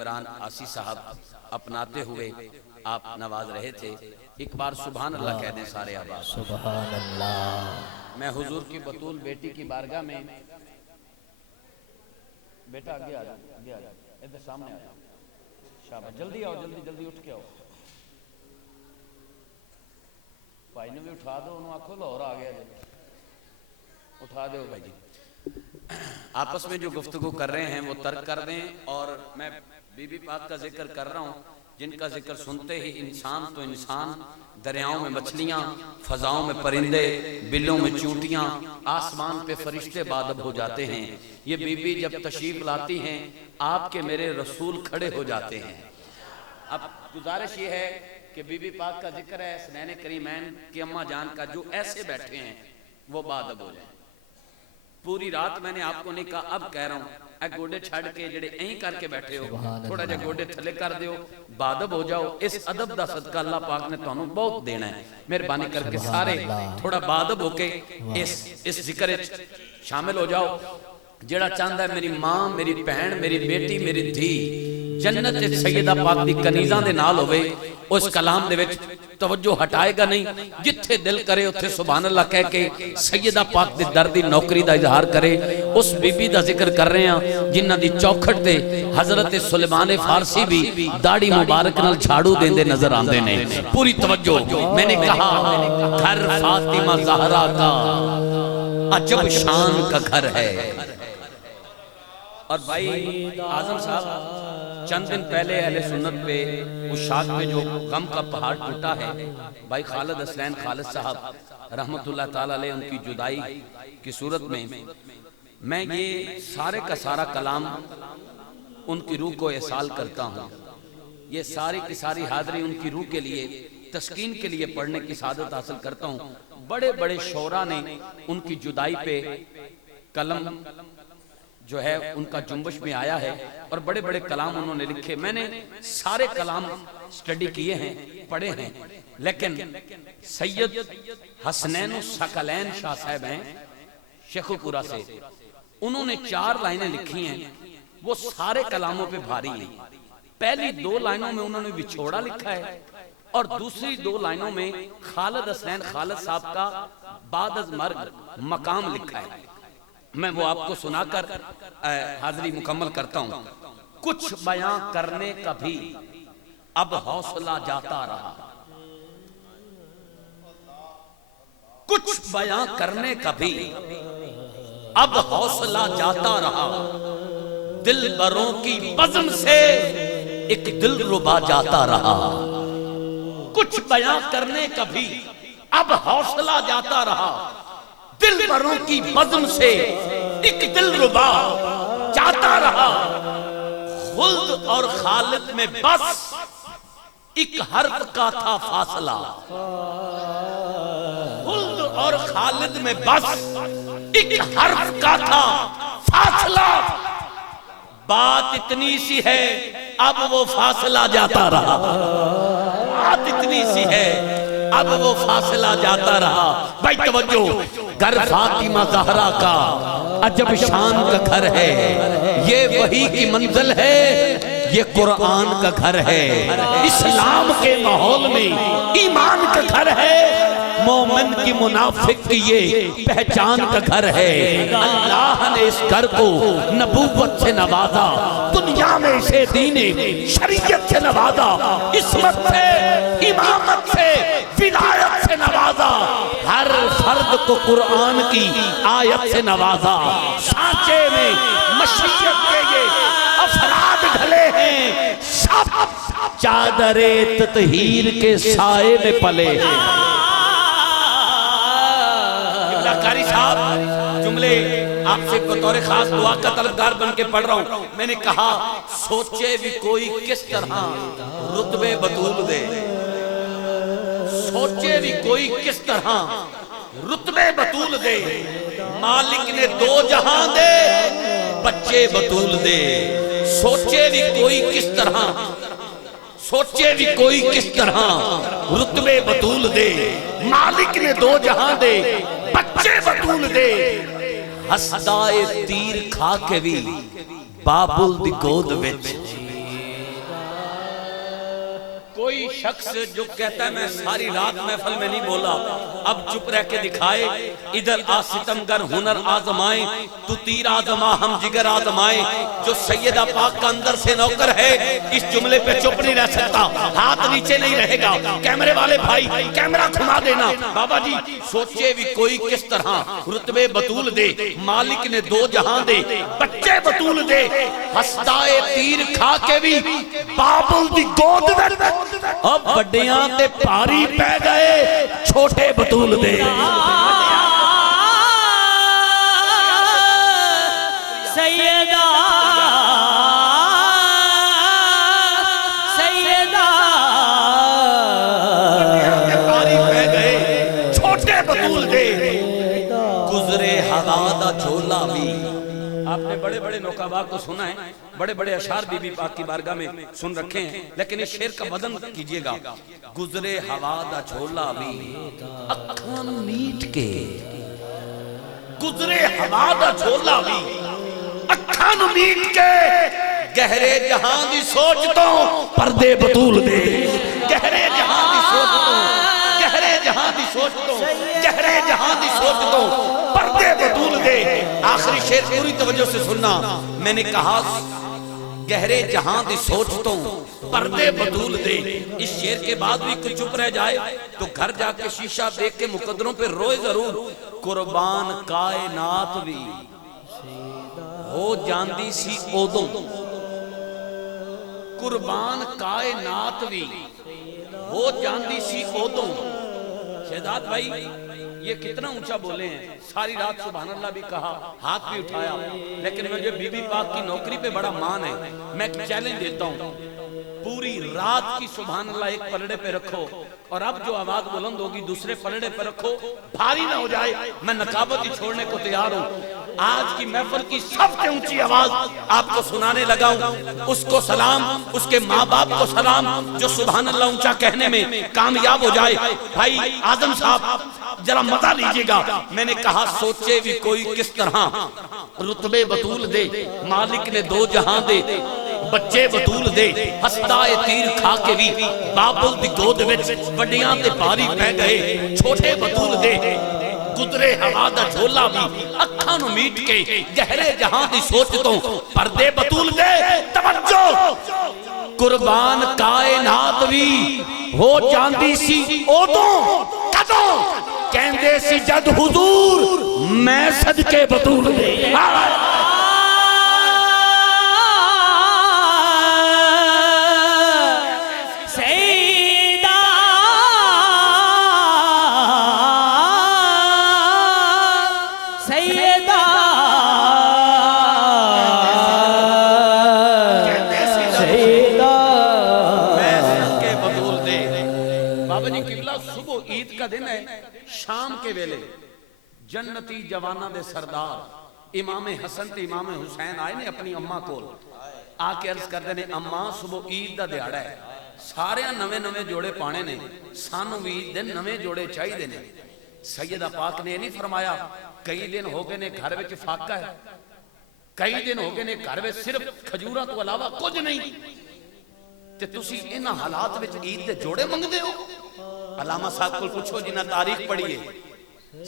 عمران آسی صاحب اپناتے ہوئے آپ نواز رہے تھے. ایک بار سبحان اللہ کہہ دیں سارے آباد. سبحان اللہ. میں حضور کی بطول بیٹی کی بارگاہ میں بیٹا آگے آ جا ادھر سامنے آ جا. شاباش جلدی آؤ, جلدی جلدی اٹھ کے آؤ. بھائی نے بھی اٹھا دو, انہوں آنکھوں لاہور آ گیا. اٹھا دو بھائی جی. آپس میں جو گفتگو کر رہے ہیں وہ ترک کر دیں. اور میں بی بی پاک کا ذکر کر رہا ہوں جن کا ذکر سنتے ہی انسان تو انسان, دریاؤں میں مچھلیاں, فضاؤں میں پرندے, بلوں میں چونٹیاں, آسمان پہ فرشتے بادب ہو جاتے ہیں. یہ بی بی جب تشریف لاتی ہیں آپ کے میرے رسول کھڑے ہو جاتے ہیں. اب گزارش یہ ہے کہ بی بی پاک کا ذکر ہے, حسنین کریمین کی اماں جان کا, جو ایسے بیٹھے ہیں وہ بادب ہو جائیں. پوری رات میں نے آپ کو نہیں کہا, اب کہہ رہا ہوں, اے گوڑے چھڑ کے جڑے این کر کے بیٹھے ہو تھوڑا جا گوڑے تھلے کر دیو, بادب ہو جاؤ. اس ادب دا صدقہ اللہ پاک نے تانوں بہت دینا ہے. مہربانی کر کے سارے تھوڑا بادب ہو کے اس ذکر شامل ہو جاؤ. جڑا چاہتا ہے میری ماں, میری بہن, میری بیٹی, میری دھی جنت سیدہ پاک دی کنیزاں دے نال ہوئے, اس کلام دے وچ توجہ ہٹائے گا نہیں. جتھے دل کرے اتھے سبحان اللہ کہہ کے سیدہ پاک دے دردی نوکری دا اظہار کرے. اس بی بی دا ذکر کر رہے ہیں جنہ دی چوکھٹ دے حضرت سلیمان فارسی بھی داڑھی مبارک نال جھاڑو دیں دے نظر آندے نے. پوری توجہ. میں نے کہا گھر فاطمہ زہرا کا عجب شان کا گھر ہے. اور بھائی اعظم صاحب چند دن پہلے اہل سنت پہ اشاق پہ جو غم کا پہاڑ ٹوٹا ہے, بھائی خالد حسین خالد صاحب رحمت اللہ تعالیٰ علیہ ان کی جدائی کی صورت میں یہ سارے کا سارا کلام ان کی روح کو احسال کرتا ہوں. یہ ساری کی ساری حاضری ان کی روح کے لیے تسکین کے لیے پڑھنے کی سعادت حاصل کرتا ہوں. بڑے بڑے شعراء نے ان کی جدائی پہ کلم جو ہے ان کا جنبش میں آیا ہے اور بڑے بڑے کلام انہوں نے لکھے. میں نے سارے کلام سٹڈی کیے ہیں, پڑھے ہیں, لیکن سید حسنین الثقلین شاہ صاحب ہیں شیخو پورا سے, انہوں نے 4 لائنیں لکھی ہیں. وہ سارے کلاموں پہ بھاری ہیں. پہلی 2 لائنوں میں انہوں نے وچھوڑا لکھا ہے اور دوسری 2 لائنوں میں خالد حسین خالد صاحب کا بعد از مرگ مقام لکھا ہے. میں وہ آپ کو سنا کر حاضری مکمل کرتا ہوں. کچھ بیاں کرنے کا بھی اب حوصلہ جاتا رہا, کچھ بیاں کرنے کا بھی اب حوصلہ جاتا رہا. دل بروں کی بزم سے ایک دل ربا جاتا رہا. کچھ بیاں کرنے کا بھی اب حوصلہ جاتا رہا. دل بروں کی بزم سے ایک دل ربا جاتا رہا. خلد اور خالد میں بس ایک حرف کا تھا فاصلہ. خلد اور خالد میں بس ایک حرف کا تھا فاصلہ. بات اتنی سی ہے اب وہ فاصلہ جاتا رہا. بات اتنی سی ہے اب وہ فاصلہ جاتا رہا. بھائی توجہ, گھر فاطمہ زہرا کا عجب شان کا گھر ہے. یہ وحی کی منزل ہے, یہ قرآن کا گھر ہے. اسلام کے ماحول میں ایمان کا گھر ہے. مومن کی منافق کی یہ پہچان کا گھر ہے. اللہ نے اس گھر کو نبوت سے نوازا, دنیا میں اسے دین شریعت سے نوازا, عصمت سے, امامت سے, ولایت سے نوازا. ہر فرد کو قرآن کی آیت سے نوازا. سانچے میں مشیت کے یہ افراد ڈھلے ہیں, سب چادر تطہیر کے سائے میں پلے ہیں. قاری صاحب جملے آپ سے بطور خاص دعا کا طلبگار بن کے پڑھ رہا ہوں. میں نے کہا سوچے بھی کوئی کس طرح رتبے بطول دے. سوچے بھی کوئی کس طرح رتبے بطول دے. مالک نے 2 جہاں دے بچے بطول دے. سوچے بھی کوئی کس طرح, سوچے بھی کوئی کس طرح رتبے بطول دے. مالک نے 2 جہاں دے بچے بطول دے. ہسدائے تیر کھا کے بھی بابل دی گود وچ شخص جو کہتا ہے میں ساری رات محفل میں نہیں بولا، اب چپ رہ کے دکھائے، ادھر آ ستمگر ہنر آزمائیں، تو تیر آزما ہم جگر آزمائیں، جو سیدہ پاک کا اندر سے نوکر ہے اس جملے پہ چپ نہیں رہ سکتا، ہاتھ نیچے نہیں رہے گا۔ کیمرے والے بھائی کیمرہ گھما دینا۔ بابا جی سوچے بھی کوئی کس طرح رتبے بطول دے، مالک نے دو جہاں دے، بچے بطول دے، ہستائے تیر کھا کے بھی بابل دی گود وچ اب بڑیاں تے پاری پہ گئے چھوٹے بطول دے۔ سیدہ سیدہ پاری پہ گئے چھوٹے بطول دے، گزرے ہوا دا جھولا بھی۔ آپ نے بڑے بڑے نوکابا کو سنا ہے، بڑے بڑے اشعار بی بی پاک کی بارگاہ میں سن رکھے ہیں، لیکن اس شعر کا وزن کیجئے گا۔ گزرے ہوا دا جھولا بھی اکھاں میٹ کے، گزرے ہوا دا جھولا بھی اکھاں میٹ کے، گہرے جہاں دی سوچ تو پردے بطول دے، گہرے جہاں دی سوچ تو، گہرے جہاں دی سوچ تو، گہرے جہاں دی سوچ تو پردے بطول دے۔ آخری شعر پوری توجہ سے سننا، میں نے کہا گہرے جہاں دی سوچ تو پردے بطول دے۔ اس شعر کے بعد بھی کچھ چپ رہ جائے تو گھر جا کے شیشہ دیکھ کے مقدروں پہ روئے ضرور۔ قربان کائنات بھی ہو جاندی سی اودوں، قربان کائنات بھی ہو جاندی سی اودوں۔ شہزاد بھائی یہ کتنا اونچا بولے ہیں، ساری رات سبحان اللہ بھی کہا، ہاتھ بھی اٹھایا، لیکن مجھے بی بی پاک کی نوکری پہ بڑا مان ہے، میں ایک چیلنج دیتا ہوں، پوری رات کی سبحان اللہ ایک پلڑے پہ رکھو، اور اب جو آواز بلند ہوگی دوسرے پلڑے پہ رکھو، بھاری نہ ہو جائے، میں نقابت ہی چھوڑنے کو تیار ہوں۔ آج کی محفل کی سب سے اونچی آواز آپ کو سنانے لگا ہوں، اس کو سلام، اس کے ماں باپ کو سلام جو سبحان اللہ اونچا کہنے میں کامیاب ہو جائے۔ بھائی آدم صاحب ذرا مزہ لیجئے گا، میں نے کہا سوچے بھی کوئی کس طرح رتبے بطول دے، مالک نے دو جہاں دے، بچے بطول دے، ہستائے تیر کھا کے بھی بابل دی گود وچ وڈیاں تے باری پہ گئے چھوٹے بطول دے۔ گزرے ہوا دا جھولا بھی اکھاں نو میٹ کے، گہرے جہاں دی سوچ تو پردے بطول دے۔ توجہ، قربان کائنات بھی ہو جاندی سی اودوں، کدوں کہندے سی جد حضور میں صدقے بطول دے۔ دن ہے شام کے ویلے جنتی جوانہ دے سردار امام حسن تے امام حسین آئے نے اپنی اممہ کول آ کے عرض کر دینے اممہ صبح عید دا دیاڑا ہے سارے نوے نوے جوڑے پانے نے سانو بھی دن نوے جوڑے چاہی دینے سیدہ پاک نے نہیں فرمایا کئی دن ہو گئے نے گھر وچ فاقہ ہے کئی دن ہو گئے نے گھر وچ صرف کھجوراں تو علاوہ کچھ نہیں تے تسی انہاں حالات وچ عید دے جوڑے منگدے ہو علامہ صاحب کو پوچھو جنہ تاریخ پڑھیے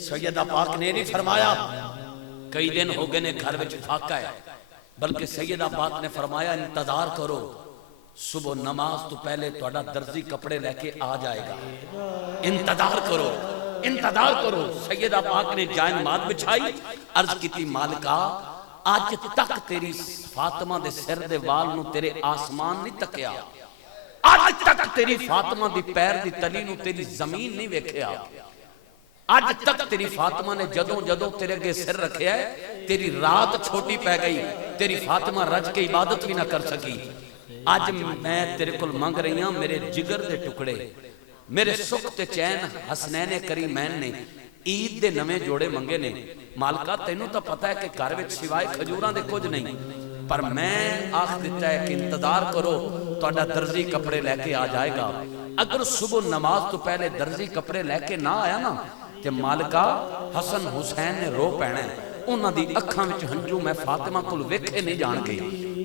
سیدہ پاک نے نہیں فرمایا کئی دن ہو گئے نے گھر وچ فاقہ ہے بلکہ سیدہ پاک نے فرمایا انتظار کرو صبح نماز تو پہلے توڑا درزی کپڑے لے کے آ جائے گا انتظار کرو سیدہ پاک نے جائے نماز بچھائی عرض کی تھی مالکہ آج تک تیری فاطمہ دے سر دے وال نو تیرے آسمان نہیں تکیا آج تک تیری فاطمہ دی پیر دی تلی نو تیری زمین نہیں ویکھیا آج تک تیری فاطمہ نے جدوں تیرے گے سر رکھیا ہے تیری رات چھوٹی پہ گئی تیری فاطمہ رج کے عبادت بھی نہ کر سکی آج میں تیرے کل مانگ رہی ہوں میرے جگر دے ٹکڑے میرے سکھ تے چین حسنین کریمین نے عید دے نویں جوڑے منگے نے مالکہ تینوں تو پتہ ہے کہ گھر وچ سوائے کھجوراں دے کچھ نہیں پر میں آخ دیتا ہے کہ انتظار کرو توڑا درزی کپڑے لے کے آ جائے گا اگر صبح نماز تو پہلے درزی کپڑے لے کے نہ آیا نا کہ مالکہ حسن حسین نے رو پہنے انہاں دی اکھاں وچ ہنجو میں فاطمہ کل ویکھے نہیں جان گئی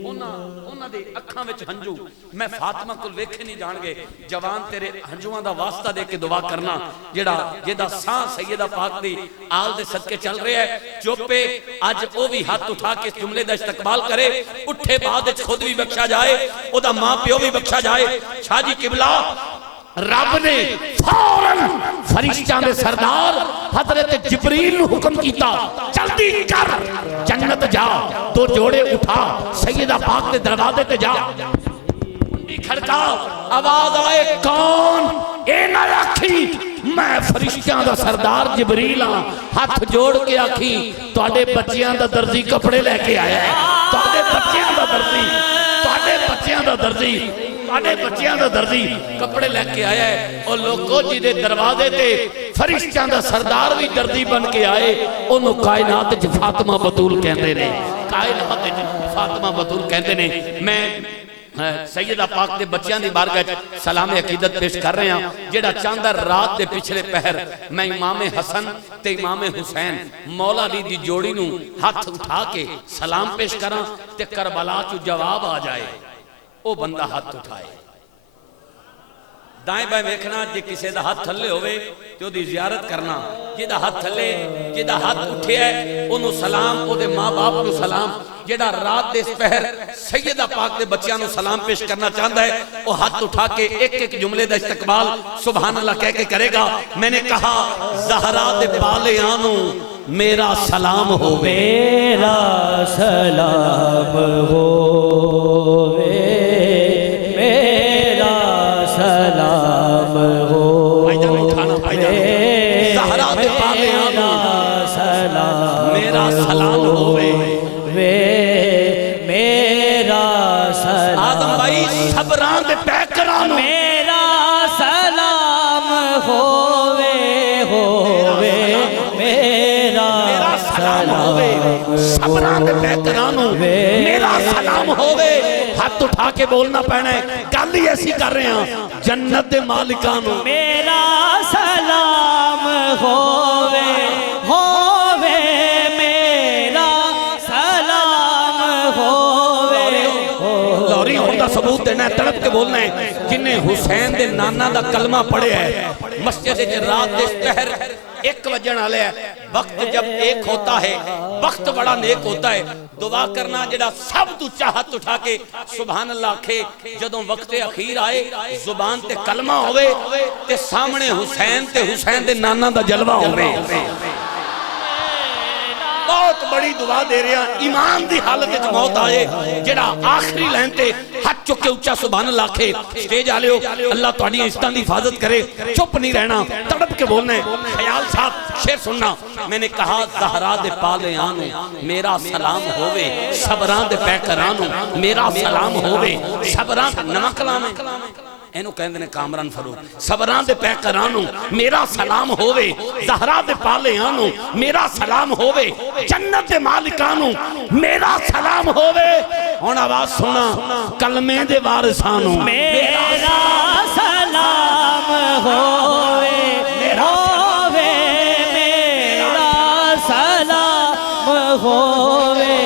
انہاں انہاں دے اکھاں وچ ہنجو میں فاطمہ کول ویکھے نہیں جان گے جوان تیرے ہنجواں دا واسطہ دے کے دعا کرنا جیڑا جیدا ساں سیدہ پاک دی آل دے صدقے چل رہا ہے چوپے اج او بھی ہاتھ اٹھا کے جملے دا استقبال کرے اٹھے بعد وچ خود بھی بخشا جائے او دا ماں پیو بھی بخشا جائے شاہ جی قبلہ رب نے فوراً فرشتیاں دے سردار حضرت جبریل نو حکم کیتا جلدی کر جنت جا دو جوڑے اٹھا سیدہ پاک دے دروازے تے جا کھڑکا آواز آئے کون اے نہ آکھی میں فرشتیاں دا سردار جبریل ہاں ہاتھ جوڑ کے آکھی تواڈے بچیاں دا درزی کپڑے لے کے آیا ہے تواڈے بچیاں دا درزی تواڈے بچیاں دا درزی آنے بچیاں دا دردی کپڑے لے کے آیا ہے اور لوگوں جی دے دروازے تے فرشتیاں دا سردار بھی دردی بن کے آئے انہوں کائنات جی فاطمہ بطول کہندے نے کائنات جی فاطمہ بطول کہندے نے میں سیدہ پاک دے بچیاں دی بارگاہ سلام عقیدت پیش کر رہے ہیں جیڑا چاندہ رات دے پچھلے پہر میں امام حسن تے امام حسین مولا علی دی جوڑی نو ہاتھ اٹھا کے سلام پیش کراں تے کربلا چو جواب آ جائے او بندہ ہاتھ اٹھائے دائیں بائیں ویکھنا جے کسے دا ہاتھ تھلے ہوئے تو دی زیارت کرنا جیدہ ہاتھ تھلے جیدہ ہاتھ اٹھے ہے انہوں سلام او دے ماں باپ نو سلام جیدہ رات دے پہر سیدہ پاک دے بچیاں نو سلام پیش کرنا چاہتا ہے وہ ہاتھ اٹھا کے ایک ایک جملے دا استقبال سبحان اللہ کہہ کے کرے گا میں نے کہا زہرا دے بالیانو میرا سلام ہو میرا سلام ہو میرا سلام ہووے ہاتھ اٹھا کے بولنا پہنا ہے گل ہی ایسی کر رہے ہیں جنت دے مالکانو میرا سلام ہووے میرا سلام ہووے لوری ہوندہ ثبوت دینا ہے تڑپ کے بولنا ہے جنہیں حسین دے نانا دا کلمہ پڑھے ہے مسجد رات دے پہر ایک وجن آلے ہے وقت جب ایک ہوتا ہے وقت بڑا نیک ہوتا ہے دعا کرنا جڑا سب تو چاہت اٹھا کے سبحان اللہ کھے جدوں وقت اخیر آئے زبان تے کلمہ ہوئے تے سامنے حسین تے حسین دے نانا دا جلوہ ہوئے بہت بڑی دعا دے رہے ہیں ایمان دی حالت اچھ موت آئے جڑا آخری لہنتے ہاتھ چکے اچھا سبحان اللہ کھے سٹیج آلے ہو اللہ تو آنی استان دی حفاظت کرے چپ نہیں رہنا تڑپ کے بولنا ہے خیال صاحب شیر سننا میں نے کہا زہرا دے پالے آنو میرا سلام ہووے صبران دے پیکرانو میرا سلام ہووے صبران دے نمہ کلام ہے اینو کہندے نے کامران فروغ صبران دے پیکرانو میرا سلام ہووے زہرا دے پالے آنو میرا سلام ہووے جنت دے مالکانو میرا سلام ہووے ہون آواز سنا کلمے دے وارثانو میرا سلام ہووے میرا سلام ہووے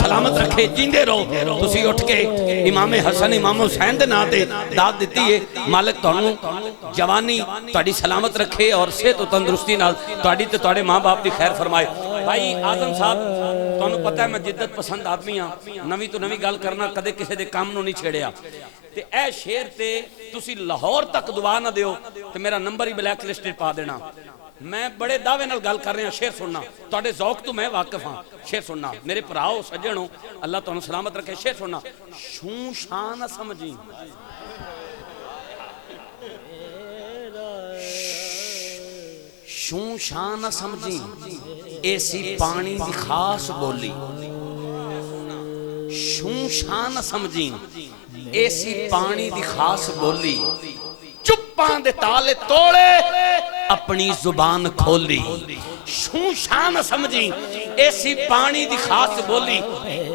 سلامت رکھے جیندے رہو تسی اٹھ کے امام حسن امام حسین دے ناتے داد دیتی ہے مالک تانوں جوانی تاڑی سلامت رکھے اور صحت و تندرستی نال تاڑی تے تاڑے ماں باپ دی خیر فرمائے بھائی آدم صاحب تانوں پتہ ہے میں جدت پسند آدمی ہاں نوی تو نوی گال کرنا کدے کسے دے کام نو نہیں چھیڑیا تے اے شیر تے تسی لاہور تک دعا نہ دیو تے میرا نمبر ہی بلیک لسٹڈ پا دینا میں بڑے دعوے نال گل کر رہے ہیں شیر سننا تواڈے ذوق تو میں واقف ہاں شیر سننا میرے پراؤ سجنوں اللہ تانوں سلامت رکھے شیر سننا شوں شان سمجھی شوں شان سمجھی ایسی پانی دی خاص بولی شوں شان سمجھی ایسی پانی دی خاص بولی چپان دے تالے توڑے اپنی زبان کھولی شوں شان سمجھی ایسی پانی دی خاص بولی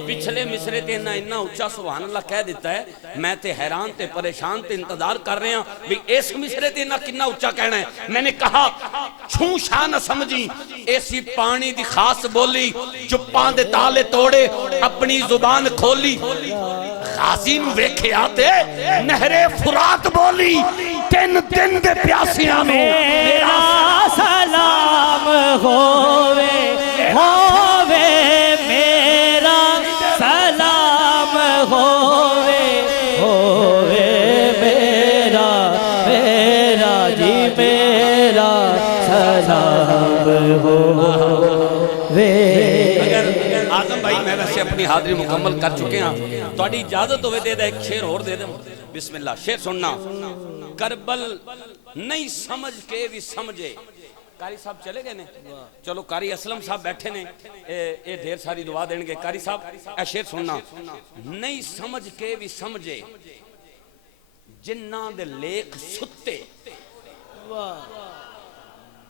پچھلے مصرے تے اتنا اچھا سبحان اللہ کہہ دیتا ہے، میں تے حیران تے پریشان تے انتظار کر رہے ہیں بھی اس مصرے تے کتنا اچھا کہنا ہے. میں نے کہا چھوں شاہ نہ سمجھی، ایسی پانی دی خاص بولی، چپان دے تالے توڑے اپنی زبان کھولی. غازی نو ویکھے آتے نہر فرات بولی، 3 دن دے پیاسیاں نو میرا سلام ہووے میرا سلام ہووے میرا جی میرا سلام ہووے. آدم بھائی میں ویسے اپنی حاضری مکمل کر چکے ہیں، تھوڑی اجازت ہوئے دے دے ایک شعر اور دے دے. بسم اللہ. شعر سننا. کربل نہیں سمجھ کے بھی سمجھے. قاری صاحب چلے گئے نے؟ چلو قاری اسلم صاحب بیٹھے نے، اے ڈھیر ساری دعا دیں گے. قاری صاحب اے شعر سننا. نہیں سمجھ کے بھی سمجھے جنہ دے لیک ستے.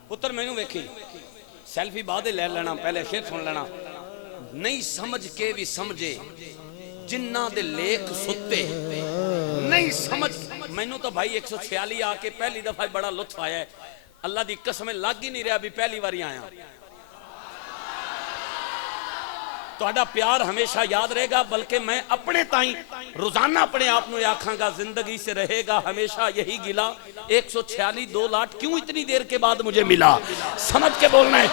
پتر میں نوں ویکھی سیلفی بعد لے لینا، پہلے شعر سن لینا. نہیں سمجھ کے بھی سمجھے جنہ دے لیک ستے. نہیں سمجھ. میں نوں تو بھائی 146 آ کے پہلی دفعہ بڑا لطف آیا ہے. اللہ دی قسم لگ ہی نہیں رہا بھی پہلی باری آیا. تہاڈا پیار ہمیشہ یاد رہے گا، بلکہ میں اپنے تائیں روزانہ اپنے آپ نو آکھاں گا زندگی سے رہے گا ہمیشہ یہی گلا. 146 2 لاٹ کیوں اتنی دیر کے بعد مجھے ملا؟ سمجھ کے بولنا ہے.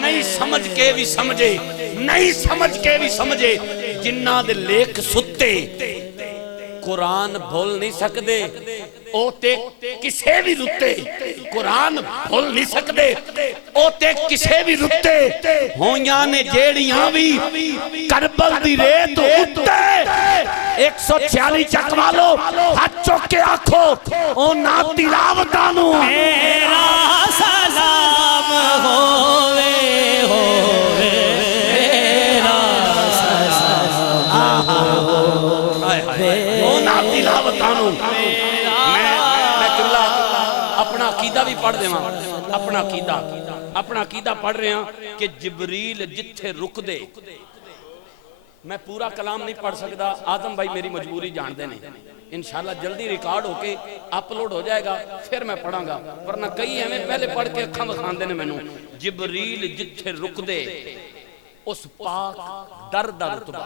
نہیں سمجھ کے بھی سمجھے، نہیں سمجھ کے بھی سمجھے جنہ دے لیک ستے. قرآن بھول نہیں سکدے او تے کسے بھی رتے. قرآن بھول نہیں سکدے او تے کسے بھی رتے. ہویاں نے جیڑیاں بھی کربل دی ریت اتے. 146 چک والو ہاتھ چوک کے آکھو او نا تلاوتانو میرا سلام ہووے میرا سلام او نا تلاوتانو. اپنا عقیدہ بھی پڑھ دیواں. اپنا عقیدہ پڑھ رہے ہیں کہ جبریل جتھے رک دے. میں پورا کلام نہیں پڑھ سکتا، آدم بھائی میری مجبوری جان دے نہیں. انشاءاللہ جلدی ریکارڈ ہو کے اپلوڈ ہو جائے گا، پھر میں پڑھاں گا، ورنہ کئی ہمیں پہلے پڑھ کے اکھاں بکھان دینے. میں جبریل جتھے رک دے اس پاک در دا رتبہ.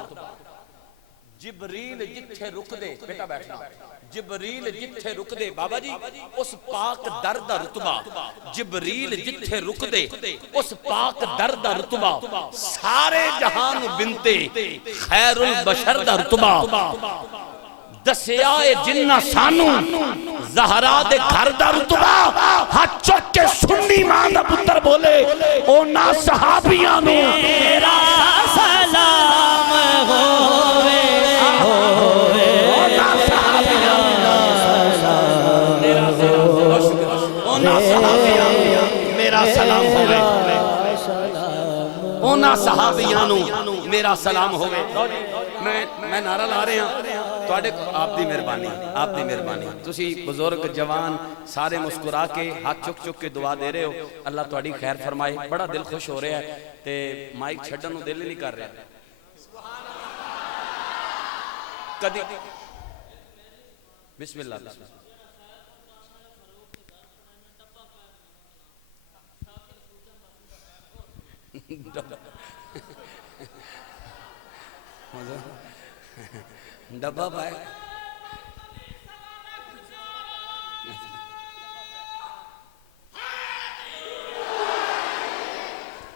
جبریل جتھے رک دے، بیٹا بیٹھنا. جبریل جتھے رک دے بابا جی اس پاک در دا رتبہ. جبریل جتھے رک دے اس پاک در دا رتبہ. سارے جہان بنتے خیر البشر دا رتبہ. دسیا اے جنہ سانو زہرا دے گھر دا رتبہ. ہاتھ چک کے سنی ماں دا پتر بولے او نا صحابیاں نو میرا سلام ہووے میرا سلام ہوئے. اونا صحابیانو میرا سلام ہوئے. میں نعرہ لا رہے ہیں تو آپ دی مہربانی، آپ دی مہربانی. تسی بزرگ جوان سارے مسکرا کے ہاتھ چک چک کے دعا دے رہے ہو. اللہ تہاڈی خیر فرمائے. بڑا دل خوش ہو رہا ہے تے مائک چھڈن نو دل نہیں کر رہا. کدی بسم اللہ. بسم اللہ. ڈبا پائے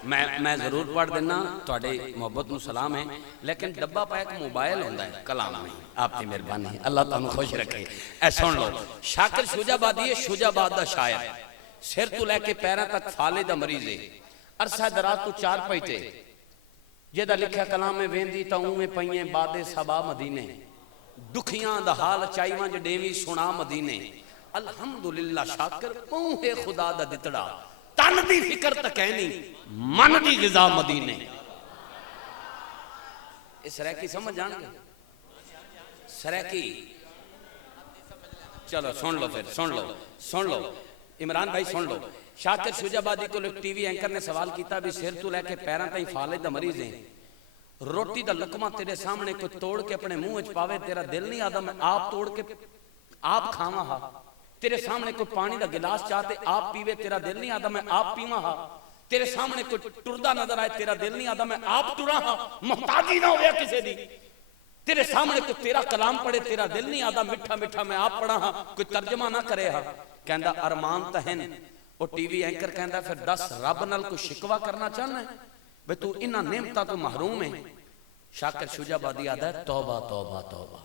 میں ضرور پڑھ دینا. تھوڑے محبت نو سلام ہے، لیکن ڈبا پائے ایک موبائل ہوندہ ہے کلام میں. آپ کی مہربانی، اللہ تعالیٰ خوش رکھے. اے سن لو. شاکر شجابادی ہے، شجاباد دا شاعر. سر تو لے کے پیرہ تک فالے دا مریض ہے. عرصہ دراز تو 4 پیٹے جیدہ لکھا کلام میں ویندی تا میں پئییں باد سبا مدینے. دکھیاں دا حال چائیوان جو ڈیوی سنا مدینے. الحمدللہ شاکر پوہے خدا دا دتڑا. تن دی فکر تکینی من دی غذا مدینے. اس رہ کی سمجھ جان گے؟ سرہ کی چلو سن لو. پھر سن لو عمران بھائی سن لو. شاکر شجابادی کو ٹی وی اینکر نے سوال کیتا بھی سر تو لے کے پیران تائیں فالد دا مریض ہیں. روٹی دا لقمہ تیرے سامنے کوئی توڑ کے اپنے منہ وچ پاوے تیرا دل نہیں آدھا میں آپ توڑ کے آپ کھاواں ہا. تیرے سامنے کوئی پانی دا گلاس چاہتے آپ پیوے تیرا دل نہیں آدھا میں آپ پیواں ہا. تیرے سامنے کوئی ٹردہ نظر آئے تیرا دل نہیں آدھا میں آپ ٹرا ہاں محتاجی نہ ہویا کسے دی. تیرے سامنے کوئی تیرا کلام پڑھے تیرا دل نہیں آدھا میٹھا میٹھا میں آپ پڑھا ہاں کوئی ترجمہ نہ کرے ہاں. کہندہ ارمان تہن وہ ٹی وی اینکر کہندہ پھر 10 رب نال کو شکوہ کرنا چاہنا ہے بھئی تو انہاں نعمتاں تو محروم ہے. شاکر شجاع آبادی آدھا ہے توبہ توبہ توبہ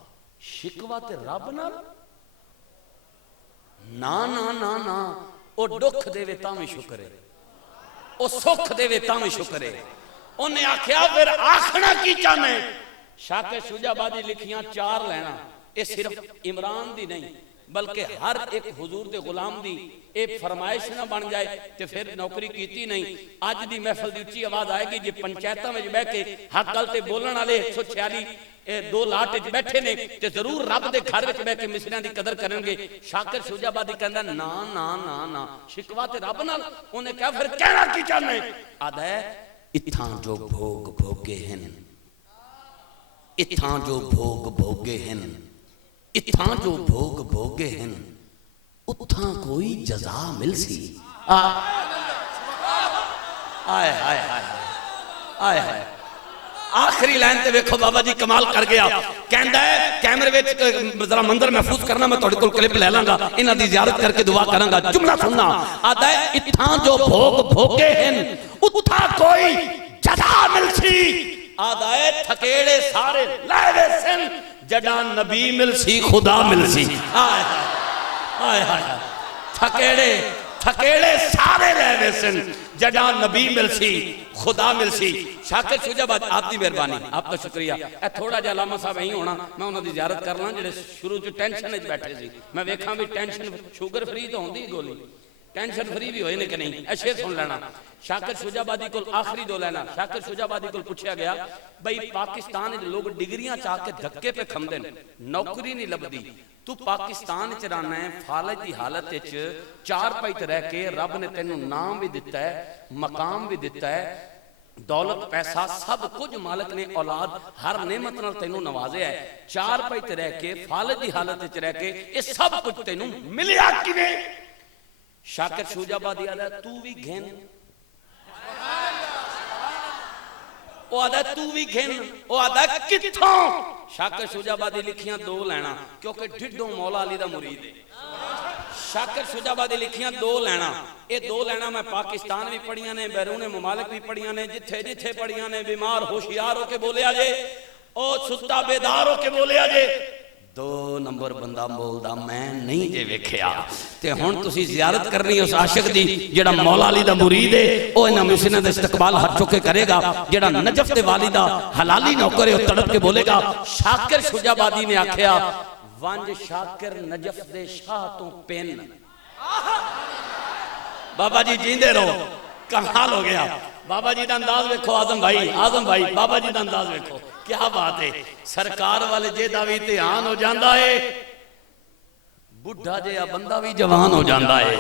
شکوہ تے رب نال نا نا نا نا او دکھ دے وے تاں وی شکر ہے او سکھ دے وے تاں وی شکر ہے. انہیں آکھیا پھر آخنا کی چاہنے. شاکر شجاع آبادی لکھیاں 4 لینا یہ صرف عمران دی نہیں بلکہ ہر ایک حضور دے غلام دی ایک فرمائش نہ بن جائے تے پھر نوکری کیتی نہیں. آج دی محفل دی اچھی آواز آئے گی جی پنچایتاں میں بیٹھ کے حق گل تے بولن والے 146 2 لاٹ وچ بیٹھے نے تے ضرور رب دے گھر وچ بیٹھ کے مصریاں دی قدر کرن گے. شاکر شجاع آبادی کہندا نا نا نا نا شکوا تے رب نال. انہیں کہا پھر کہنا کی چاہنا ہے آدھا ہے اتھاں جو بھوگ بھوگے ہیں اتھاں جو بھوگ بھوگے ہیں اتھاں جو بھوگ بھوگے ہیں اتھاں کوئی جزا مل سی. آئے آئے آئے آئے آئے آخری لائن تے ویکھو بابا جی کمال کر گیا. کہندہ ہے کیمرے وچ ذرا منظر محفوظ کرنا میں تھوڑے کول کلپ لے لاں گا انہاں دی زیارت کر کے دعا کراں گا. جملہ سننا آدھا ہے اتھاں جو بھوگ بھوگے ہیں اتھاں کوئی جزا مل سی. آدھا ہے تھکیڑے سارے لائے سن جڑا نبی مل سی خدا مل سی. آئے آئے آئے تھکیڑے سارے لائے سن جڑا نبی مل سی خدا مل سی. شاکر شجاع آبادی آپ دی مہربانی آپ کا شکریہ. اے تھوڑا جا علامہ صاحب ہی ہونا میں انہاں دی زیارت کر لاں جڑے شروع چ ٹینشن وچ بیٹھے سی. میں ویکھاں بھی ٹینشن شوگر فری تو ہوندی گولی ٹینشن فری بھی ہوئے نے کہ نہیں. ایسے سن لینا. شاکر شجاع آبادی کو آخری 2 لینا. شاکر شجاع آبادی کو پوچھا گیا بھئی پاکستان لوگ ڈگریاں چاہ کے دھکے پہ کھم دیں نوکری نہیں لبدی تو پاکستان چرانا ہے فالج دی حالت 4 پائت رہ کے رب نے تینوں نام بھی دیتا ہے مقام بھی دیتا ہے دولت پیسہ سب کچھ مالک نے اولاد ہر نعمت نال تینوں نوازے ہے. 4 پائت رہ کے فالج دی حالت رہ کے یہ سب کچھ تینوں ملیا کیویں. شاکر شجاع آبادی آدھا تو بھی گھن وہ آدھا تو بھی گھن وہ آدھا کتھوں. شاکر شجاع آبادی لکھیاں 2 لینا کیونکہ ڈھڈوں مولا علی دا مرید ہے. شاکر شجاع آبادی لکھیاں 2 لینا یہ 2 لینا میں پاکستان بھی پڑھیاں نے بیرون ممالک بھی پڑھیاں نے جتھے جتھے پڑھیاں نے بیمار ہوشیار ہو کے بولے آجے او ستا بیدار ہو کے بولے آجے 2 نمبر بندہ بولدا میں نہیں جے ویکھیا. تے ہن تسی زیارت کرنی اس عاشق دی جڑا مولا علی دا مرید ہے او انہاں مشناں دا استقبال ہاتھ چوکے کرے گا. جڑا نجف دے والدہ حلالی نوکر ہے او تڑپ کے بولے گا. شاکر شجاع آبادی نے آکھیا ونج شاکر نجف دے شاہ تو پین. بابا جی جیندے رہو کمال ہو گیا. بابا جی دا انداز ویکھو آدم بھائی بابا جی دا انداز ویکھو کیا بات ہے. سرکار والے جے داوی تے آن ہو جاندہ ہے بڑھا جے بندہ بھی جوان ہو جاندہ ہے.